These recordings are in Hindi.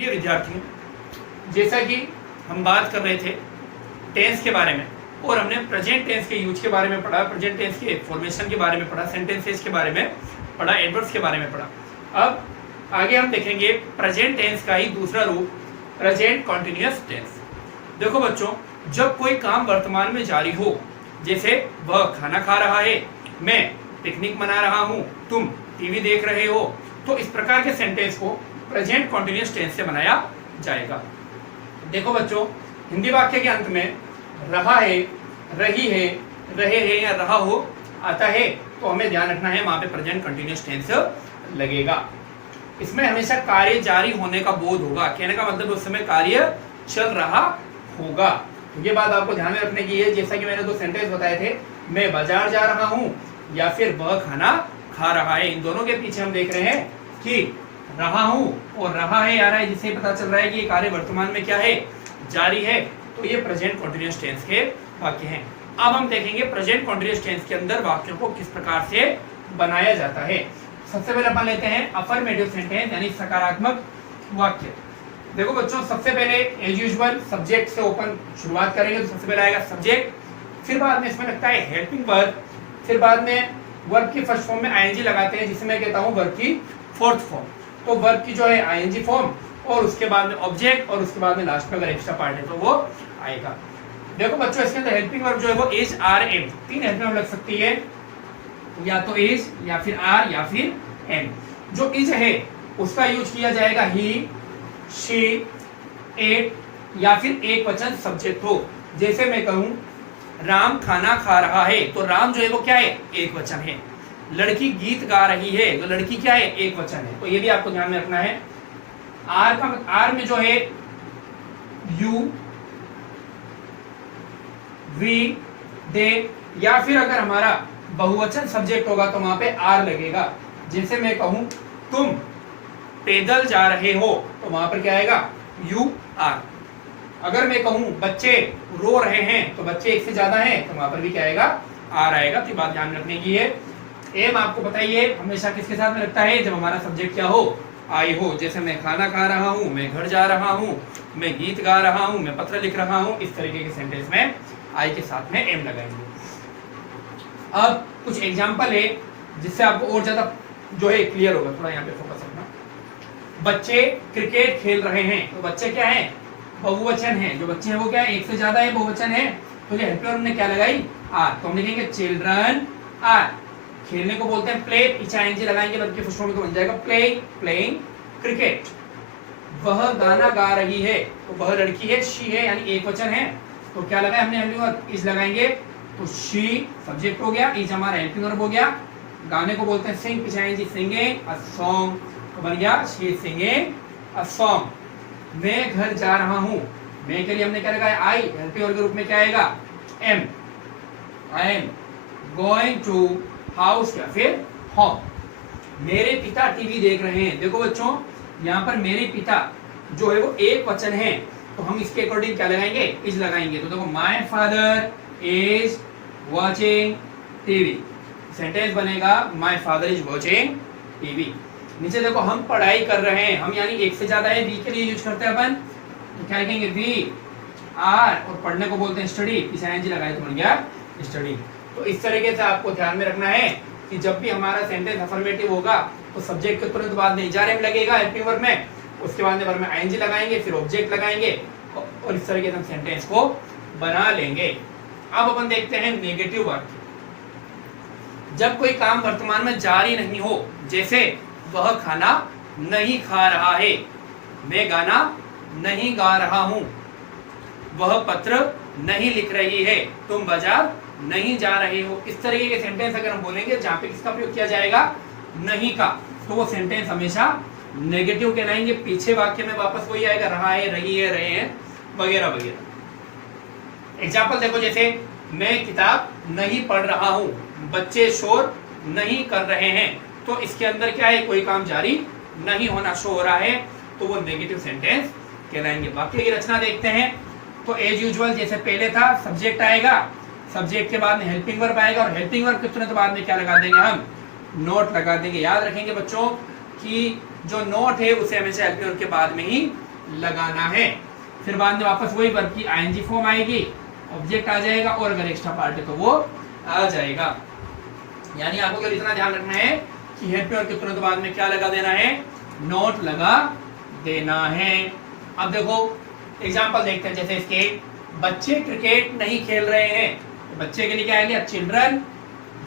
प्रिय विद्यार्थियों, जैसा कि हम बात कर रहे थे टेंस के बारे में और हमने प्रेजेंट टेंस के यूज के बारे में पढ़ा, प्रेजेंट टेंस के फॉर्मेशन के बारे में पढ़ा, सेंटेंसेस के बारे में पढ़ा, एडवर्ब्स के बारे में पढ़ा। अब आगे हम देखेंगे प्रेजेंट टेंस का ही दूसरा रूप, प्रेजेंट कॉन्टिन्यूअस टेंस। देखो बच्चों, जब कोई काम वर्तमान में जारी हो, जैसे वह खाना खा रहा है, मैं पिकनिक मना रहा हूँ, तुम टीवी देख रहे हो, तो इस प्रकार के सेंटेंस को प्रेजेंट कॉन्टिन्यूअस टेंस से बनाया जाएगा। देखो बच्चों, हिंदी वाक्य के अंत में रहा है, रही है, रहे हैं या रहा हो आता है, तो हमें ध्यान रखना है वहां पे प्रेजेंट कंटिन्यूअस टेंस लगेगा। इसमें हमेशा कार्य जारी होने का बोध होगा, कहने का मतलब उस समय कार्य चल रहा होगा। तो ये बात आपको ध्यान में रखने की है। जैसा कि मैंने दो सेंटेंस बताए थे, मैं बाजार जा रहा हूँ या फिर वह खाना खा रहा है, इन दोनों के पीछे हम देख रहे हैं कि रहा हूँ और रहा है आ रहा है, जिससे पता चल रहा है कि ये कार्य वर्तमान में क्या है, जारी है। तो ये प्रेजेंट कॉन्टिन्यूअस टेंस के वाक्य हैं। अब हम देखेंगे प्रेजेंट कॉन्टिन्यूअस टेंस के अंदर वाक्यों को किस प्रकार से बनाया जाता है। सबसे पहले अपन लेते हैं अफर्मेटिव सेंटेंस यानी सकारात्मक वाक्य। देखो बच्चों, सबसे पहले एज यूजुअल सब्जेक्ट से ओपन शुरुआत करेंगे। तो सबसे पहले आएगा सब्जेक्ट, फिर बाद में इसमें लगता है हेल्पिंग वर्ब, फिर बाद में वर्ब की फर्स्ट फॉर्म में आईएनजी लगाते हैं, जिसे मैं कहता हूँ वर्ब की फोर्थ फॉर्म। तो वर्ब की जो है आईएनजी फॉर्म और उसके बाद में ऑब्जेक्ट और उसके बाद में लास्ट में अगर एक्स्ट्रा पार्ट है तो वो आएगा। देखो बच्चों, इसके अंदर हेल्पिंग वर्ब जो है वो इज, आर, एम, तीन हेल्पिंग वर्ब लग सकती है, या तो इज या फिर आर या फिर एम। जो इज है उसका यूज किया जाएगा ही, शी, इट या फिर एक वचन सब्जेक्ट हो। जैसे मैं कहूं राम खाना खा रहा है, तो राम जो है वो क्या है, एक वचन है। लड़की गीत गा रही है, तो लड़की क्या है, एक वचन है। तो ये भी आपको ध्यान में रखना है। आर में जो है यू, वी, दे, या फिर अगर हमारा बहुवचन सब्जेक्ट होगा तो वहां पे आर लगेगा। जैसे मैं कहूं तुम पैदल जा रहे हो, तो वहां पर क्या आएगा, यू आर। अगर मैं कहूं बच्चे रो रहे हैं, तो बच्चे एक से ज्यादा हैं, तो वहां पर भी क्या आएगा, आर आएगा। तो बात ध्यान रखने की है। एम आपको बताइए हमेशा किसके साथ में लगता है, जब हमारा सब्जेक्ट क्या हो, आई हो। जैसे मैं खाना खा रहा हूँ, मैं घर जा रहा हूँ, मैं गीत गा रहा हूँ, मैं पत्र लिख रहा हूँ, इस तरीके के सेंटेंस में आई के साथ में एम लगाएंगे। अब कुछ एग्जाम्पल है जिससे आपको और ज्यादा जो है क्लियर होगा। थोड़ा यहाँ पे फोकस रखना। बच्चे क्रिकेट खेल रहे हैं, तो बच्चे क्या है, बहुवचन है। जो बच्चे हैं वो क्या है, एक से ज्यादा है, बहुवचन है। तो ये हेल्पिंग वर्ब ने क्या लगाई, आर। तो हम लिखेंगे चिल्ड्रन आर। खेलने को बोलते हैं प्ले, पीछे आईएनजी लगाएंगे, बल्कि फर्स्ट फॉर्म में तो बन जाएगा प्लेइंग, प्लेइंग क्रिकेट। वह गाना गा रही है, तो वह लड़की है, शी है, यानी एक वचन है। तो क्या लगाया हमने, हेल्पिंग वर्ब इज लगाएंगे। तो शी सब्जेक्ट हो गया, इज हमारा हेल्पिंग वर्ब हो गया। गाने को बोलते हैं सिंग, पीछे आएंगे सिंगिंग अ सॉन्ग, तो बन गया she is singing a song. मैं घर जा रहा हूँ, मैं के लिए हमने क्या लगाया, आई। हेल्पिंग वर्ब के रूप में क्या आएगा, M. I am going to house या फिर होम। मेरे पिता टीवी देख रहे हैं। देखो बच्चों, यहाँ पर मेरे पिता जो है वो एक वचन है, तो हम इसके अकॉर्डिंग क्या लगाएंगे, इज लगाएंगे। तो देखो my father is watching TV, sentence बनेगा my father is watching TV. नीचे देखो हम पढ़ाई कर रहे हैं, हम यानी एक से ज्यादा है, वी के लिए यूज करते हैं अपन, तो क्या लिखेंगे, वी आर। और पढ़ने को बोलते हैं स्टडी, पीछे एनजी लगाए तो बन गया स्टडी। तो इस तरीके से आपको ध्यान में रखना है कि जब भी हमारा सेंटेंस अफर्मेटिव होगा तो सब्जेक्ट के तुरंत बाद में इजार एम लगेगा हेल्पिंग वर्ब में, उसके बाद में वर्ब में आईएनजी लगाएंगे, फिर ऑब्जेक्ट लगाएंगे और इस तरीके से हम सेंटेंस को बना लेंगे। अब अपन देखते हैं नेगेटिव वाक्य। जब कोई काम वर्तमान में जारी नहीं हो, जैसे वह खाना नहीं खा रहा है, मैं गाना नहीं गा रहा हूं, वह पत्र नहीं लिख रही है, तुम बाजार नहीं जा रहे हो। इस तरीके के सेंटेंस अगर हम बोलेंगे जहां पे किसका प्रयोग किया जाएगा, नहीं का, तो वो सेंटेंस हमेशा नेगेटिव कहलाएंगे। पीछे वाक्य में वापस वही आएगा, रहा है, रही है, रहे हैं, वगैरह वगैरह। एग्जाम्पल देखो, जैसे मैं किताब नहीं पढ़ रहा हूं, बच्चे शोर नहीं कर रहे हैं, तो इसके अंदर क्या है, कोई काम जारी नहीं होना शो हो रहा है, तो वो नेगेटिव सेंटेंस कहलाएंगे। वाक्य की रचना देखते हैं। तो एज यूजुअल जैसे पहले था, सब्जेक्ट आएगा, सब्जेक्ट के बाद में हेल्पिंग वर्ब आएगा, और हेल्पिंग वर्ब के तुरंत बाद में क्या लगा देंगे, हम नोट लगा देंगे। याद रखेंगे बच्चों कि जो नोट है उसे हमेशा हेल्पिंग वर्ब के बाद में ही लगाना है। फिर बाद में वापस वही वर्ब की आईएनजी फॉर्म आएगी, ऑब्जेक्ट आ जाएगा और अगर एक्स्ट्रा पार्ट है तो वो आ जाएगा। यानी आपको केवल इतना ध्यान रखना है कि हेल्पिंग वर्ब के तुरंत बाद में क्या लगा देना है, नॉट लगा देना है। अब देखो एग्जांपल देखते हैं, जैसे इसके बच्चे क्रिकेट नहीं खेल रहे हैं, तो बच्चे के लिए क्या आएगा, चिल्ड्रन।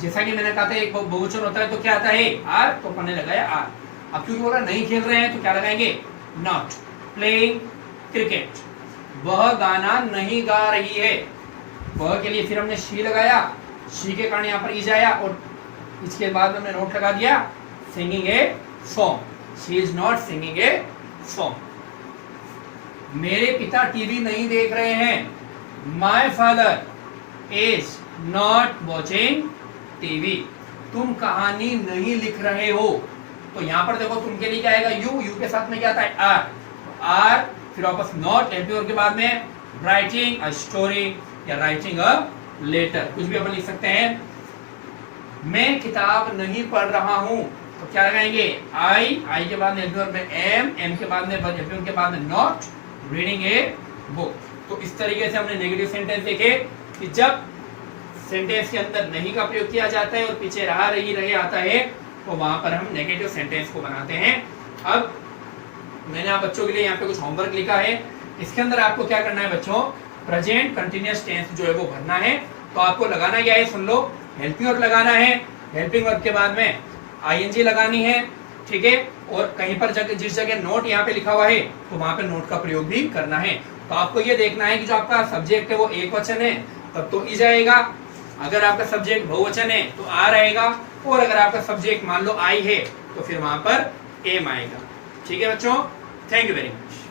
जैसा कि मैंने कहा था एक बहुवचन होता है तो क्या आता है, आर, तो पढ़ने लगाया आर। अब क्योंकि बोला नहीं खेल रहे हैं तो क्या लगाएंगे, नॉट प्लेइंग क्रिकेट। वह गाना नहीं गा रही है, वह के लिए फिर हमने शी लगाया, शी के कारण यहाँ पर इज आया और इसके बाद हमने नोट लगा दिया singing a song, she is not singing a song. मेरे पिता टीवी नहीं देख रहे हैं, my father is not watching TV. तुम कहानी नहीं लिख रहे हो, तो यहाँ पर देखो तुम के लिए क्या आएगा, यू, यू के साथ में क्या आता है, आर, आर फिर वापस नॉट, एलपी के बाद में राइटिंग अ स्टोरी या राइटिंग अ लेटर, कुछ भी अपन लिख सकते हैं। मैं किताब नहीं पढ़ रहा हूं, तो क्या लगाएंगे, आई, आई के बाद में एम, एम के बाद में एलपी के बाद में नॉट रीडिंग ए बुक। तो इस तरीके से हमने नेगेटिव सेंटेंस देखे कि जब सेंटेंस के अंदर नहीं का प्रयोग किया जाता है और पीछे रहा रही रहे आता है तो वहां पर हम नेगेटिव सेंटेंस को बनाते हैं। अब मैंने आप बच्चों के लिए यहाँ पे कुछ होमवर्क लिखा है, इसके अंदर आपको क्या करना है बच्चों, प्रेजेंट कंटिन्यूअस टेंस जो है वो भरना है। तो आपको लगाना क्या है, सुन लो, हेल्पिंग वर्ब लगाना है, हेल्पिंग वर्ब के बाद में आईएनजी लगानी है, ठीक है, और कहीं पर जिस जगह नोट यहाँ पे लिखा हुआ है तो वहां पे नोट का प्रयोग भी करना है। तो आपको ये देखना है कि जो आपका सब्जेक्ट है वो एक वचन है तब तो इज आएगा, अगर आपका सब्जेक्ट बहुवचन है तो आर आएगा, और अगर आपका सब्जेक्ट मान लो आई है तो फिर वहां पर एम आएगा। ठीक है बच्चों, थैंक यू वेरी मच।